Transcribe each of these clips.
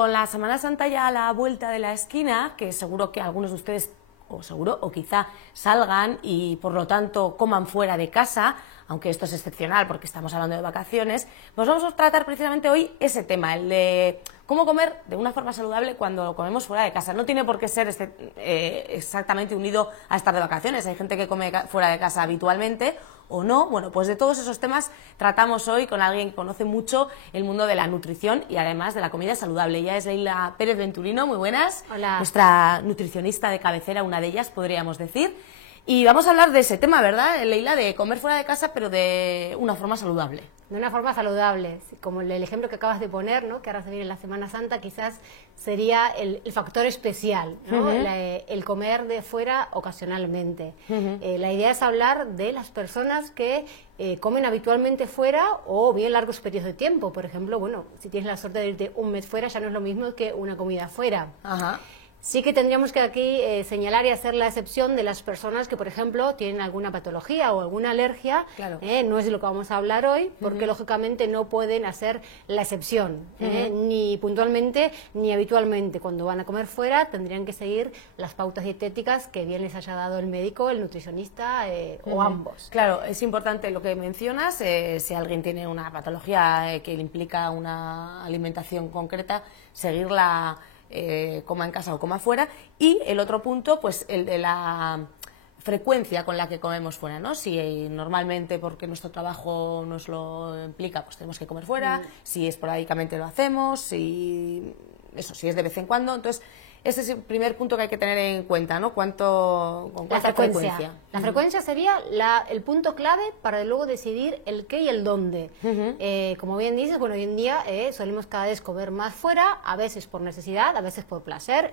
con la Semana Santa ya a la vuelta de la esquina, que seguro que algunos de ustedes, o seguro, o quizá salgan y por lo tanto coman fuera de casa, aunque esto es excepcional porque estamos hablando de vacaciones, pues vamos a tratar precisamente hoy ese tema, el de cómo comer de una forma saludable cuando comemos fuera de casa. No tiene por qué ser exactamente unido a estar de vacaciones, hay gente que come fuera de casa habitualmente o no. Bueno, pues de todos esos temas tratamos hoy con alguien que conoce mucho el mundo de la nutrición y además de la comida saludable. Ella es Leila Pérez Venturino, muy buenas. Hola. Nuestra nutricionista de cabecera, una de ellas podríamos decir. Y vamos a hablar de ese tema, ¿verdad, Leila? De comer fuera de casa, pero de una forma saludable. De una forma saludable, como el ejemplo que acabas de poner, ¿no? Que ahora se viene la Semana Santa, quizás sería el factor especial, ¿no? El comer de fuera ocasionalmente. La idea es hablar de las personas que comen habitualmente fuera o bien largos periodos de tiempo. Por ejemplo, bueno, si tienes la suerte de irte un mes fuera, ya no es lo mismo que una comida fuera. Ajá. Sí que tendríamos que aquí señalar y hacer la excepción de las personas que, por ejemplo, tienen alguna patología o alguna alergia. Claro. No es de lo que vamos a hablar hoy, porque lógicamente no pueden hacer la excepción, ni puntualmente ni habitualmente. Cuando van a comer fuera tendrían que seguir las pautas dietéticas que bien les haya dado el médico, el nutricionista o ambos. Claro, es importante lo que mencionas, si alguien tiene una patología que le implica una alimentación concreta, seguirla. Coma en casa o coma fuera, y el otro punto, pues el de la frecuencia con la que comemos fuera, ¿no? Si normalmente porque nuestro trabajo nos lo implica, pues tenemos que comer fuera, si esporádicamente lo hacemos, si es de vez en cuando. Entonces ese es el primer punto que hay que tener en cuenta, ¿no? ¿Con cuánta frecuencia? La frecuencia sería el punto clave para luego decidir el qué y el dónde. Como bien dices, bueno, hoy en día solemos cada vez comer más fuera, a veces por necesidad, a veces por placer,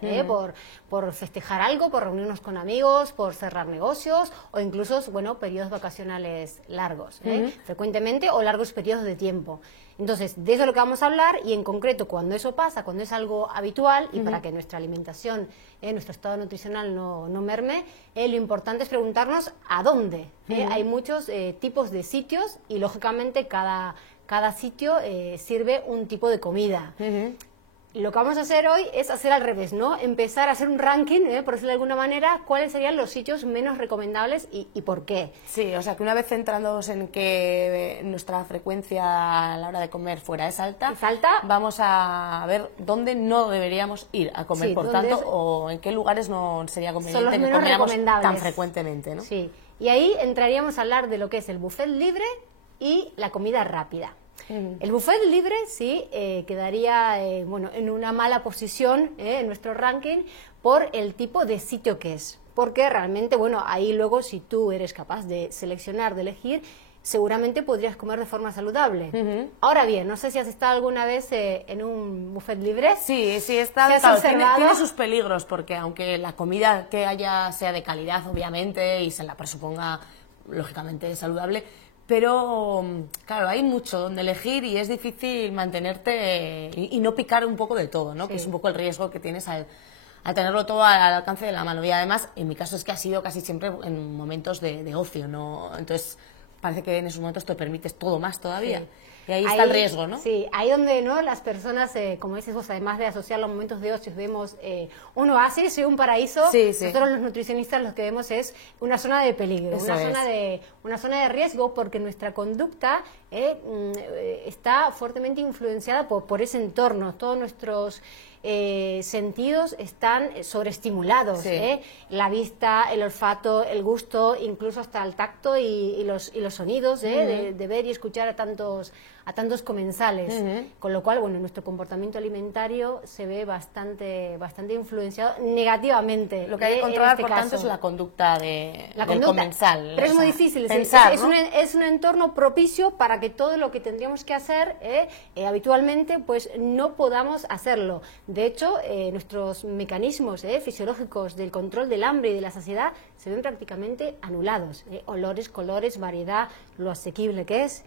por festejar algo, por reunirnos con amigos, por cerrar negocios o incluso, bueno, periodos vacacionales largos, frecuentemente, o largos periodos de tiempo. Entonces, de eso es lo que vamos a hablar, y en concreto cuando eso pasa, cuando es algo habitual y para que nuestra alimentación, nuestro estado nutricional no merme, lo importante es preguntarnos a dónde. Hay muchos tipos de sitios y lógicamente cada sitio sirve un tipo de comida. Lo que vamos a hacer hoy es hacer al revés, ¿no? Empezar a hacer un ranking, por decirlo de alguna manera, cuáles serían los sitios menos recomendables y por qué. Sí, o sea que una vez centrándonos en que nuestra frecuencia a la hora de comer fuera es alta, vamos a ver dónde no deberíamos ir a comer, por tanto, o en qué lugares no sería conveniente que comiéramos tan frecuentemente, ¿no? Sí, y ahí entraríamos a hablar de lo que es el buffet libre y la comida rápida. El buffet libre sí quedaría bueno, en una mala posición en nuestro ranking por el tipo de sitio que es, porque realmente, bueno, ahí luego si tú eres capaz de seleccionar, de elegir, seguramente podrías comer de forma saludable. Ahora bien, no sé si has estado alguna vez en un buffet libre. Sí, he estado. Tiene sus peligros, porque aunque la comida que haya sea de calidad, obviamente, y se la presuponga lógicamente saludable, pero claro, hay mucho donde elegir y es difícil mantenerte y no picar un poco de todo, ¿no? Sí. Que es un poco el riesgo que tienes al tenerlo todo al alcance de la mano. Y además, en mi caso es que ha sido casi siempre en momentos de ocio, ¿no? Entonces parece que en esos momentos te permites todo más todavía. Sí. Y ahí está el riesgo, ¿no? Sí, ahí donde, ¿no?, las personas, como dices vos, además de asociar los momentos de ocio, vemos un oasis y un paraíso. Nosotros los nutricionistas lo que vemos es una zona de peligro, una zona de riesgo, porque nuestra conducta está fuertemente influenciada por ese entorno. Todos nuestros sentidos están sobreestimulados, la vista, el olfato, el gusto, incluso hasta el tacto y los sonidos, de ver y escuchar a tantos comensales, con lo cual, bueno, nuestro comportamiento alimentario se ve bastante influenciado negativamente. Lo que hay que controlar, por tanto, es la conducta del comensal. Pero es muy difícil, pensar, es un entorno propicio para que todo lo que tendríamos que hacer habitualmente, pues no podamos hacerlo. De hecho, nuestros mecanismos fisiológicos del control del hambre y de la saciedad se ven prácticamente anulados. Olores, colores, variedad, lo asequible que es.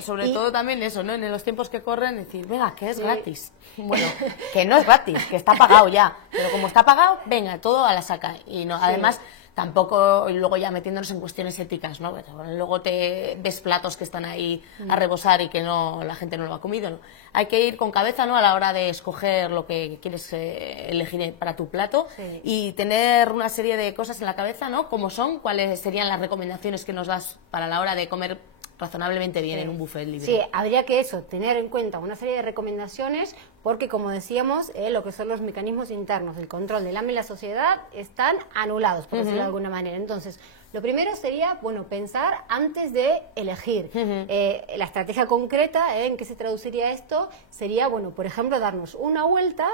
Sobre todo también eso, ¿no? En los tiempos que corren, decir, venga, que es gratis. Bueno, que no es gratis, que está pagado ya. Pero como está pagado, venga, todo a la saca. Y no, además, tampoco, y luego ya metiéndonos en cuestiones éticas, ¿no? Bueno, luego te ves platos que están ahí a rebosar y que no, la gente no lo ha comido, ¿no? Hay que ir con cabeza, ¿no? A la hora de escoger lo que quieres elegir para tu plato y tener una serie de cosas en la cabeza, ¿no? Como son, cuáles serían las recomendaciones que nos das para la hora de comer razonablemente bien en un buffet libre. Sí, habría que tener en cuenta una serie de recomendaciones porque, como decíamos, lo que son los mecanismos internos, el control del hambre y la sociedad están anulados, por decirlo de alguna manera. Entonces, lo primero sería, bueno, pensar antes de elegir. La estrategia concreta, en qué se traduciría esto, sería, bueno, por ejemplo, darnos una vuelta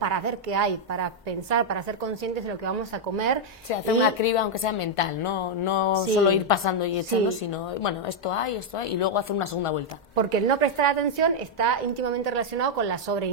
para ver qué hay, para pensar, para ser conscientes de lo que vamos a comer. Sí, hacer una criba, aunque sea mental, no solo ir pasando y echando, sino, bueno, esto hay, y luego hacer una segunda vuelta. Porque el no prestar atención está íntimamente relacionado con la sobreingesta.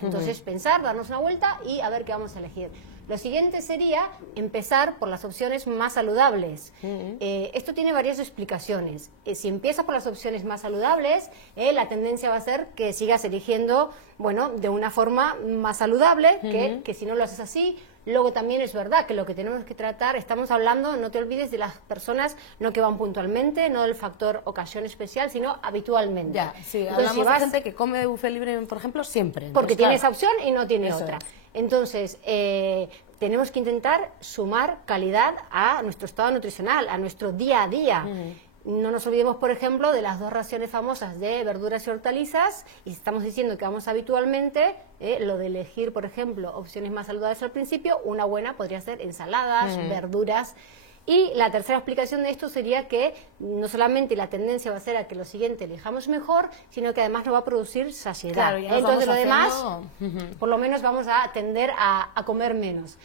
Entonces, pensar, darnos una vuelta y a ver qué vamos a elegir. Lo siguiente sería empezar por las opciones más saludables. Esto tiene varias explicaciones. Si empiezas por las opciones más saludables, la tendencia va a ser que sigas eligiendo, bueno, de una forma más saludable, que si no lo haces así. Luego también es verdad que lo que tenemos que tratar, estamos hablando, no te olvides, de las personas no que van puntualmente, no del factor ocasión especial, sino habitualmente. Ya, sí, entonces, hablamos de gente que come buffet libre, por ejemplo, siempre. Porque Entonces, tiene claro, esa opción y no tiene otra. Es. Entonces, tenemos que intentar sumar calidad a nuestro estado nutricional, a nuestro día a día. No nos olvidemos, por ejemplo, de las 2 raciones famosas de verduras y hortalizas, y si estamos diciendo que vamos habitualmente, lo de elegir, por ejemplo, opciones más saludables al principio, una buena podría ser ensaladas, verduras. Y la tercera explicación de esto sería que no solamente la tendencia va a ser a que lo siguiente elijamos mejor, sino que además nos va a producir saciedad. Claro, entonces lo demás, por lo menos vamos a tender a comer menos.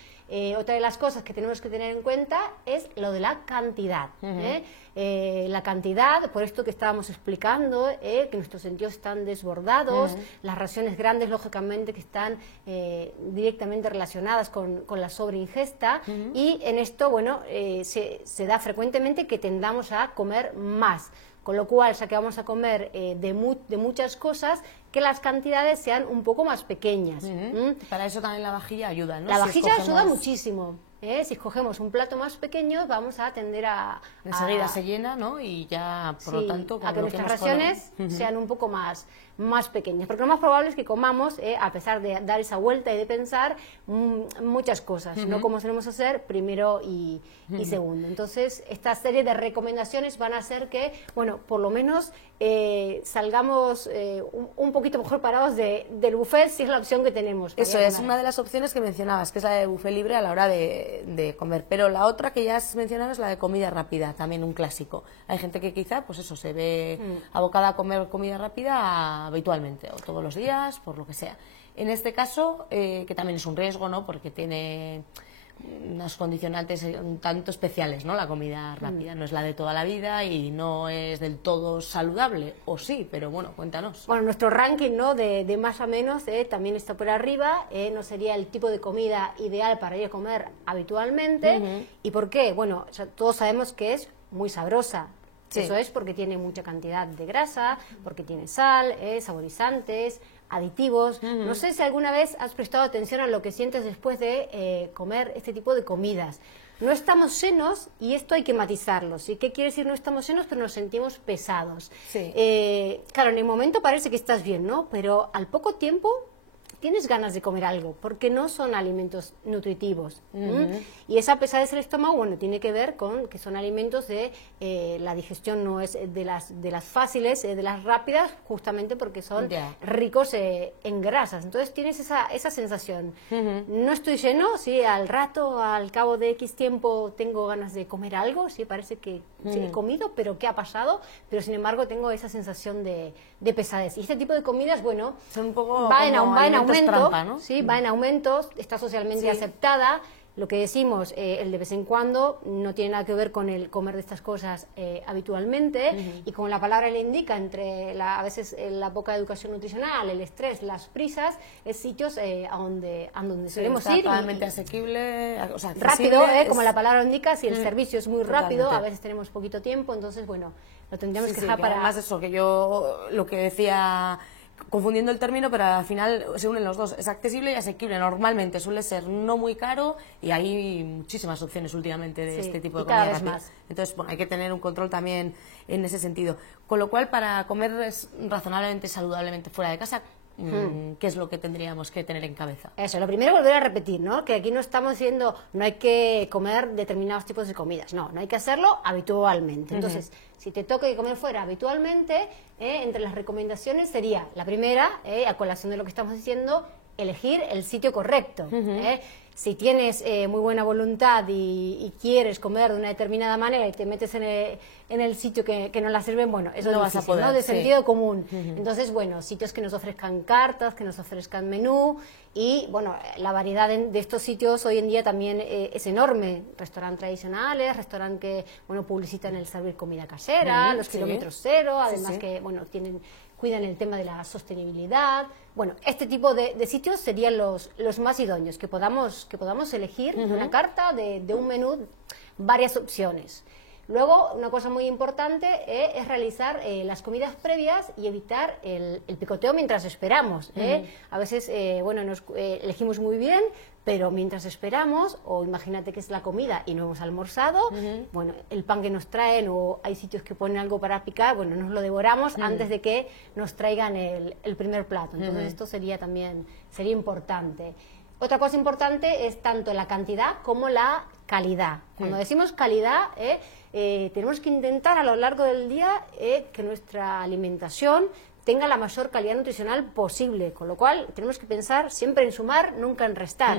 Otra de las cosas que tenemos que tener en cuenta es lo de la cantidad. La cantidad, por esto que estábamos explicando, que nuestros sentidos están desbordados, las raciones grandes, lógicamente, que están directamente relacionadas con la sobreingesta, y en esto, bueno, se da frecuentemente que tendamos a comer más. Con lo cual, ya que vamos a comer de muchas cosas, que las cantidades sean un poco más pequeñas. Para eso también la vajilla ayuda, ¿no? La vajilla ayuda muchísimo. Si escogemos un plato más pequeño, vamos a tender enseguida se llena, ¿no? Y ya, por lo tanto, a que nuestras raciones sean un poco más pequeñas. Porque lo más probable es que comamos, a pesar de dar esa vuelta y de pensar, muchas cosas, no como solemos hacer primero y segundo. Entonces, esta serie de recomendaciones van a hacer que, bueno, por lo menos salgamos un poquito mejor parados del buffet, si es la opción que tenemos. Eso es una de las opciones que mencionabas, que es la de buffet libre a la hora de comer. Pero la otra que ya has mencionado es la de comida rápida, también un clásico. Hay gente que quizá, pues eso, se ve abocada a comer comida rápida habitualmente, o todos los días, por lo que sea. En este caso, que también es un riesgo, ¿no? Porque tiene unos condicionantes un tanto especiales, ¿no? La comida rápida no es la de toda la vida y no es del todo saludable, o sí, pero bueno, cuéntanos. Bueno, nuestro ranking, ¿no? de más a menos también está por arriba, no sería el tipo de comida ideal para ir a comer habitualmente. ¿Y por qué? Bueno, ya todos sabemos que es muy sabrosa. Sí. Eso es porque tiene mucha cantidad de grasa, porque tiene sal, saborizantes, aditivos. No sé si alguna vez has prestado atención a lo que sientes después de comer este tipo de comidas. No estamos llenos, y esto hay que matizarlo, ¿sí? ¿Qué quiere decir no estamos llenos? Pero nos sentimos pesados. Sí. Claro, en el momento parece que estás bien, ¿no? Pero al poco tiempo tienes ganas de comer algo, porque no son alimentos nutritivos. Y esa pesadez del estómago, bueno, tiene que ver con que son alimentos de la digestión no es de las fáciles, de las rápidas, justamente porque son ricos en grasas. Entonces tienes esa sensación. No estoy lleno, sí, al rato, al cabo de X tiempo, tengo ganas de comer algo, sí, parece que sí, he comido, pero ¿qué ha pasado? Pero sin embargo tengo esa sensación de pesadez. Y este tipo de comidas, bueno, son un poco va en aumento, trampa, ¿no? ¿sí? Va en aumento, está socialmente aceptada. Lo que decimos, el de vez en cuando, no tiene nada que ver con el comer de estas cosas habitualmente, y como la palabra le indica, entre a veces la poca educación nutricional, el estrés, las prisas, es sitios a donde solemos ir. Totalmente asequible, o sea, rápido, como la palabra indica, si el servicio es muy rápido, a veces tenemos poquito tiempo, entonces, bueno, lo tendríamos que dejar para... Además de eso, que yo lo que decía confundiendo el término, pero al final se unen los dos. Es accesible y asequible. Normalmente suele ser no muy caro y hay muchísimas opciones últimamente de este tipo de comida rápida. Más. Entonces, bueno, hay que tener un control también en ese sentido. Con lo cual, para comer razonablemente, saludablemente fuera de casa, ¿qué es lo que tendríamos que tener en cabeza? Eso, lo primero volver a repetir, ¿no? Que aquí no estamos diciendo no hay que comer determinados tipos de comidas, no hay que hacerlo habitualmente. Entonces, si te toca comer fuera habitualmente, entre las recomendaciones sería, la primera, a colación de lo que estamos diciendo, elegir el sitio correcto. Si tienes muy buena voluntad y quieres comer de una determinada manera y te metes en el sitio que no la sirven, bueno, eso no vas a poder, ¿no? De sentido común. Entonces, bueno, sitios que nos ofrezcan cartas, que nos ofrezcan menú y, bueno, la variedad de estos sitios hoy en día también es enorme. Restaurantes tradicionales, restaurantes que, bueno, publicitan el servir comida casera, los kilómetros cero, además que, bueno, cuidan el tema de la sostenibilidad. Bueno, este tipo de sitios serían los más idóneos, que podamos elegir de una carta, de un menú, varias opciones. Luego, una cosa muy importante es realizar las comidas previas y evitar el picoteo mientras esperamos. A veces, bueno, elegimos muy bien, pero mientras esperamos, o imagínate que es la comida y no hemos almorzado, bueno, el pan que nos traen, o hay sitios que ponen algo para picar, bueno, nos lo devoramos antes de que nos traigan el primer plato. Entonces, esto sería importante. Otra cosa importante es tanto la cantidad como la calidad. Cuando decimos calidad, tenemos que intentar a lo largo del día que nuestra alimentación tenga la mayor calidad nutricional posible, con lo cual tenemos que pensar siempre en sumar, nunca en restar.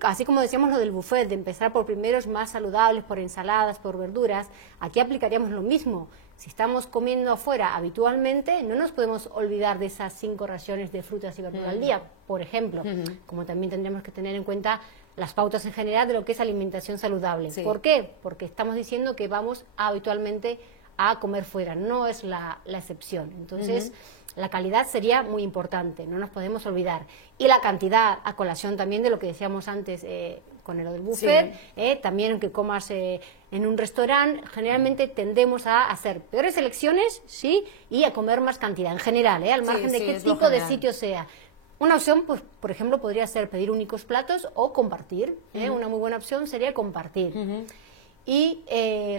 Así como decíamos lo del buffet, de empezar por primeros más saludables, por ensaladas, por verduras, aquí aplicaríamos lo mismo. Si estamos comiendo afuera habitualmente, no nos podemos olvidar de esas 5 raciones de frutas y verduras al día, por ejemplo, como también tendremos que tener en cuenta las pautas en general de lo que es alimentación saludable. ¿Por qué? Porque estamos diciendo que vamos habitualmente a comer fuera, no es la excepción. Entonces, la calidad sería muy importante, no nos podemos olvidar. Y la cantidad, a colación también de lo que decíamos antes con el del buffet, también aunque comas en un restaurante, generalmente tendemos a hacer peores elecciones, ¿sí? Y a comer más cantidad, en general, al margen de qué tipo de sitio sea. Una opción, pues, por ejemplo, podría ser pedir únicos platos o compartir. Una muy buena opción sería compartir. Y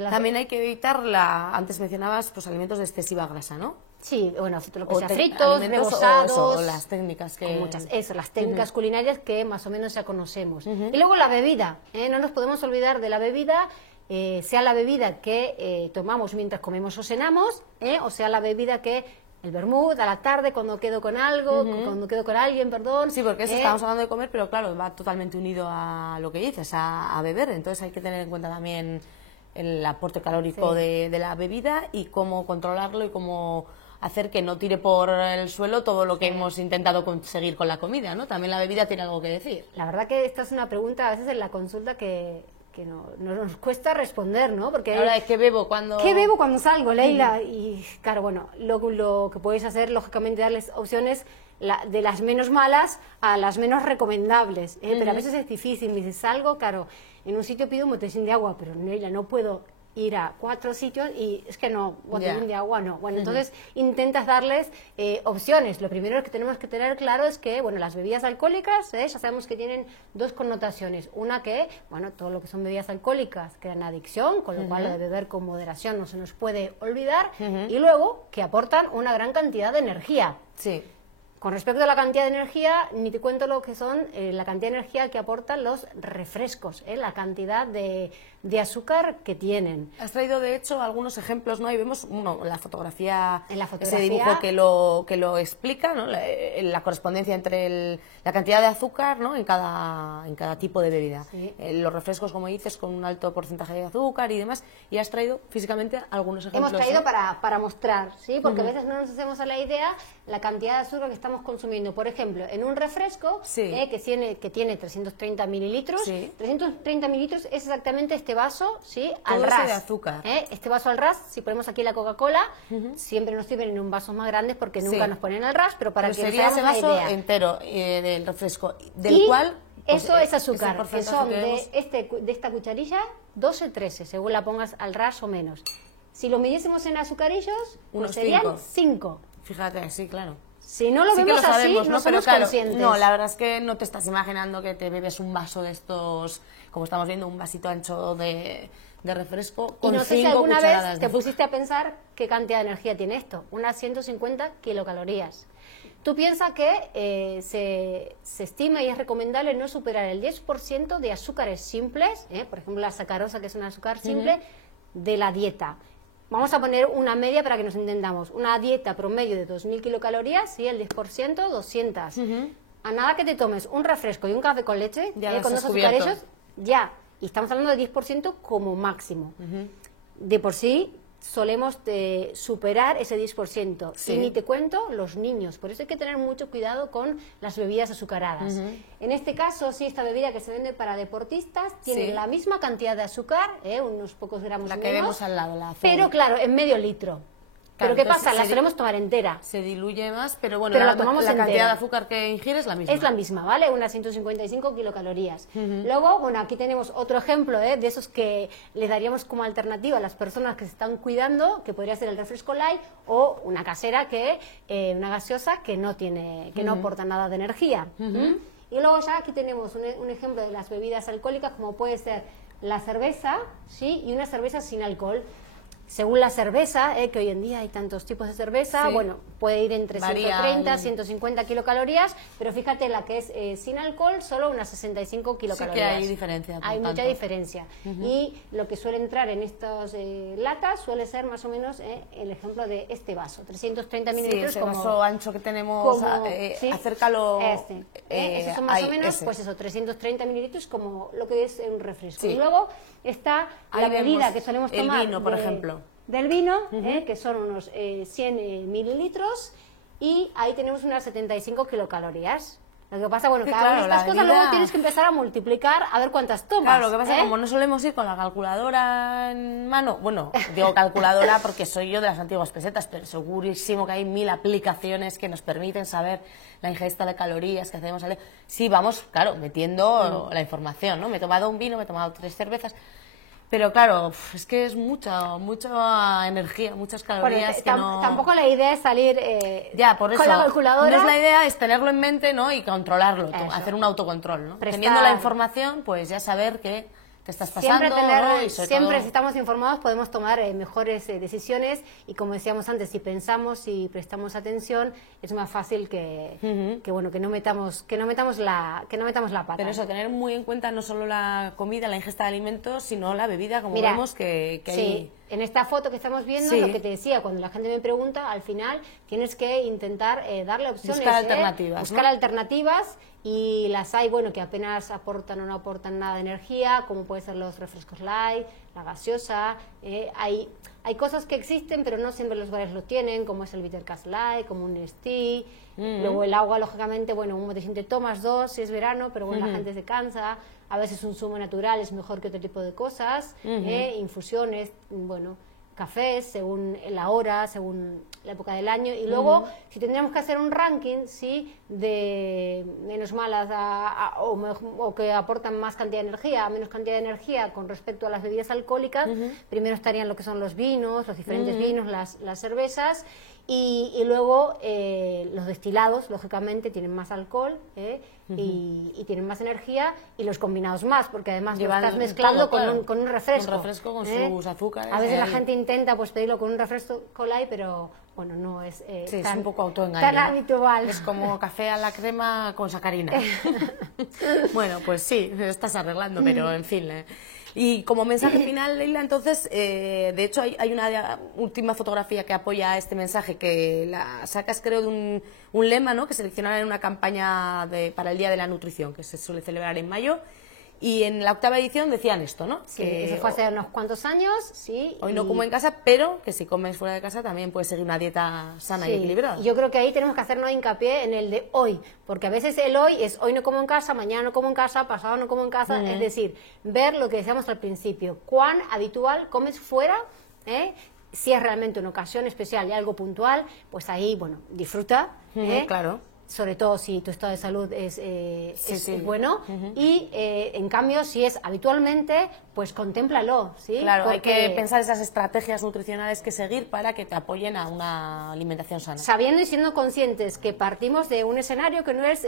también hay que evitar, antes mencionabas, pues alimentos de excesiva grasa, ¿no? Sí, bueno, lo que sea fritos, rebozados, o las técnicas que... las técnicas culinarias que más o menos ya conocemos. Y luego la bebida, no nos podemos olvidar de la bebida, sea la bebida que tomamos mientras comemos o cenamos, o sea la bebida que... El vermut a la tarde cuando quedo con cuando quedo con alguien, perdón. Sí, porque eso estamos hablando de comer, pero claro, va totalmente unido a lo que dices, a beber. Entonces hay que tener en cuenta también el aporte calórico de la bebida y cómo controlarlo y cómo hacer que no tire por el suelo todo lo que hemos intentado conseguir con la comida, ¿no? También la bebida tiene algo que decir. La verdad que esta es una pregunta a veces en la consulta que no nos cuesta responder, ¿no? Porque ahora, ¿qué bebo cuando salgo, Leila? Y claro, bueno, lo que podéis hacer, lógicamente, darles opciones de las menos malas a las menos recomendables, pero a veces es difícil. Me dices, salgo, claro, en un sitio pido un botellín de agua, pero Leila, no puedo ir a 4 sitios y es que no, botellín de agua no. Bueno, entonces intentas darles opciones. Lo primero que tenemos que tener claro es que, bueno, las bebidas alcohólicas, ya sabemos que tienen 2 connotaciones. Una que, bueno, todo lo que son bebidas alcohólicas crean adicción, con lo cual lo de beber con moderación no se nos puede olvidar. Y luego, que aportan una gran cantidad de energía. Sí. Con respecto a la cantidad de energía, ni te cuento lo que son la cantidad de energía que aportan los refrescos, la cantidad de azúcar que tienen. Has traído, de hecho, algunos ejemplos, ¿no? Y vemos la fotografía, ese dibujo que lo explica, ¿no? La correspondencia entre la cantidad de azúcar, ¿no? en cada tipo de bebida. Sí. Los refrescos, como dices, con un alto porcentaje de azúcar y demás. Y has traído físicamente algunos ejemplos. Hemos traído para mostrar, ¿sí? Porque a veces no nos hacemos a la idea la cantidad de azúcar que estamos consumiendo. Por ejemplo, en un refresco que tiene 330 mililitros, 330 mililitros es exactamente este vaso, ¿sí? Al ras. De azúcar. Este vaso al ras, si ponemos aquí la Coca-Cola, siempre nos sirven en un vasos más grandes porque nunca nos ponen al ras, pero para que sería ese vaso idea entero del refresco, del cual... Eso es azúcar, que son de esta cucharilla 12-13, según la pongas al ras o menos. Si lo midiésemos en azucarillos, pues serían 5. Fíjate, sí, claro. Si no lo sí que vemos lo sabemos, así, ¿no? no Pero somos claro, conscientes. no, la verdad es que no te estás imaginando que te bebes un vaso de estos, como estamos viendo, un vasito ancho de refresco Y con no sé si 5 alguna cucharadas vez de te pusiste a pensar qué cantidad de energía tiene esto. Unas 150 kilocalorías. Tú piensas que se estima y es recomendable no superar el 10% de azúcares simples, por ejemplo la sacarosa, que es un azúcar simple, de la dieta. Vamos a poner una media para que nos entendamos. Una dieta promedio de 2.000 kilocalorías, ¿sí? El 10%, 200. A nada que te tomes un refresco y un café con leche, Ya con has 2 descubierto. azucarellos, ya. Y estamos hablando de 10% como máximo. De por sí solemos superar ese 10%. Sí. Y ni te cuento los niños. Por eso hay que tener mucho cuidado con las bebidas azucaradas. En este caso, sí, esta bebida que se vende para deportistas tiene Sí. la misma cantidad de azúcar, unos pocos gramos La menos, que vemos al lado, la azul. pero claro, en medio litro. Claro, pero ¿qué entonces pasa? La se- solemos tomar entera. Se diluye más, pero bueno, Pero la tomamos cantidad entera. de azúcar que ingieres es la misma. Es la misma, ¿vale? Unas 155 kilocalorías. Luego, bueno, aquí tenemos otro ejemplo de esos que le daríamos como alternativa a las personas que se están cuidando, que podría ser el refresco light o una casera, una gaseosa que no tiene, que no aporta nada de energía. Y luego ya aquí tenemos un ejemplo de las bebidas alcohólicas, como puede ser la cerveza, ¿sí? Y una cerveza sin alcohol. Según la cerveza, que hoy en día hay tantos tipos de cerveza, Sí. bueno, puede ir entre Varía 130, el- 150 kilocalorías, pero fíjate, la que es sin alcohol, solo unas 65 kilocalorías. hay diferencia, por Hay mucha tanto. diferencia. Y lo que suele entrar en estas latas suele ser más o menos el ejemplo de este vaso, 330 Sí, mililitros. ese como, vaso ancho que tenemos, ¿sí? acércalo. Esos son más o ahí, menos, ese. pues eso, 330 mililitros como lo que es un refresco. Sí. Y luego está Ahí la bebida vemos que solemos el tomar. vino, por ejemplo. Del vino, que son unos 100 mililitros, y ahí tenemos unas 75 kilocalorías. Lo que pasa, bueno, Sí, cada una de claro, estas la cosas bebida- luego tienes que empezar a multiplicar a ver cuántas tomas. Claro, lo que pasa es que como no solemos ir con la calculadora en mano, bueno, digo calculadora porque soy yo de las antiguas pesetas, pero segurísimo que hay 1000 aplicaciones que nos permiten saber la ingesta de calorías que hacemos. Sí, vamos, claro, metiendo la información, ¿no? Me he tomado un vino, me he tomado 3 cervezas, pero claro, es que es mucha energía, muchas Bueno, calorías que no... tampoco la idea es salir Ya, por eso, con la calculadora. no es la idea, es tenerlo en mente, ¿no? Y controlarlo, Eso. hacer un autocontrol, ¿no? Prestar- Teniendo la información, pues ya saber qué te estás pasando, ¿no? Y sobre siempre todo- si estamos informados podemos tomar mejores decisiones, y como decíamos antes, si pensamos y prestamos atención es más fácil que bueno, que no metamos la pata. Pero eso, tener muy en cuenta no solo la comida, la ingesta de alimentos, sino la bebida, como Mira, vemos que sí, hay... en esta foto que estamos viendo, Sí. lo que te decía, cuando la gente me pregunta, al final tienes que intentar darle opciones. Buscar alternativas, Buscar ¿no? alternativas, y las hay, bueno, que apenas aportan o no aportan nada de energía, como pueden ser los refrescos light, la gaseosa. Hay cosas que existen, pero no siempre los bares lo tienen, como es el Bitter Cass Light, como un Nestí. Luego el agua, lógicamente, bueno, un botellín te tomas 2 si es verano, pero bueno, la gente se cansa. A veces un zumo natural es mejor que otro tipo de cosas. Infusiones, bueno, cafés, según la hora, según la época del año. Y luego, si tendríamos que hacer un ranking, ¿sí?, de menos malas o que aportan más cantidad de energía, a menos cantidad de energía con respecto a las bebidas alcohólicas, primero estarían lo que son los vinos, los diferentes vinos, las cervezas, y luego los destilados, lógicamente, tienen más alcohol y tienen más energía, y los combinados más, porque además lo Llevan estás mezclando todo, claro. con un refresco. Un refresco con sus azúcares. A veces la ahí. gente intenta pues pedirlo con un refresco light, pero bueno, no es, Sí, es tan, un poco autoengaño, tan ¿no? habitual. Es como café a la crema con sacarina. Bueno, pues sí, te estás arreglando, pero en fin. Y como mensaje final, Leila, entonces, de hecho hay una última fotografía que apoya este mensaje, que la sacas, creo, de un lema, ¿no?, que seleccionaron en una campaña para el Día de la Nutrición, que se suele celebrar en mayo. Y en la 8ª edición decían esto, ¿no? Sí, eso fue hace unos cuantos años, sí. Hoy no como en casa, pero que si comes fuera de casa también puedes seguir una dieta sana y Sí, equilibrada. yo creo que ahí tenemos que hacernos hincapié en el de hoy, porque a veces el hoy es hoy no como en casa, mañana no como en casa, pasado no como en casa, es decir, ver lo que decíamos al principio, cuán habitual comes fuera, si es realmente una ocasión especial y algo puntual, pues ahí, bueno, disfruta, Claro. sobre todo si tu estado de salud es bueno, y en cambio si es habitualmente, pues contémplalo, ¿sí? Claro, porque hay que pensar esas estrategias nutricionales que seguir para que te apoyen a una alimentación sana. Sabiendo y siendo conscientes que partimos de un escenario que no es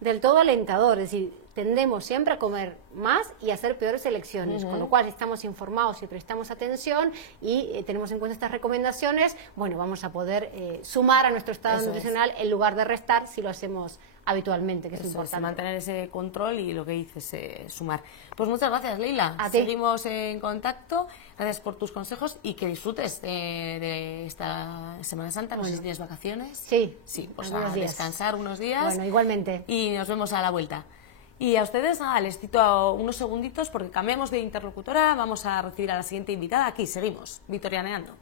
del todo alentador, es decir, tendemos siempre a comer más y a hacer peores elecciones, con lo cual si estamos informados y prestamos atención y tenemos en cuenta estas recomendaciones, bueno, vamos a poder sumar a nuestro estado nutricional en lugar de restar si lo hacemos habitualmente, que es importante. Mantener ese control y lo que dices, sumar. Pues muchas gracias, Leila. A ti. Seguimos en contacto. Gracias por tus consejos y que disfrutes de esta Semana Santa. No sé si tienes vacaciones. Sí. Sí, pues algunos a días. descansar unos días. Bueno, igualmente. Y nos vemos a la vuelta. Y a ustedes, nada, les cito unos segunditos porque cambiamos de interlocutora. Vamos a recibir a la siguiente invitada. Aquí seguimos, vitorianeando.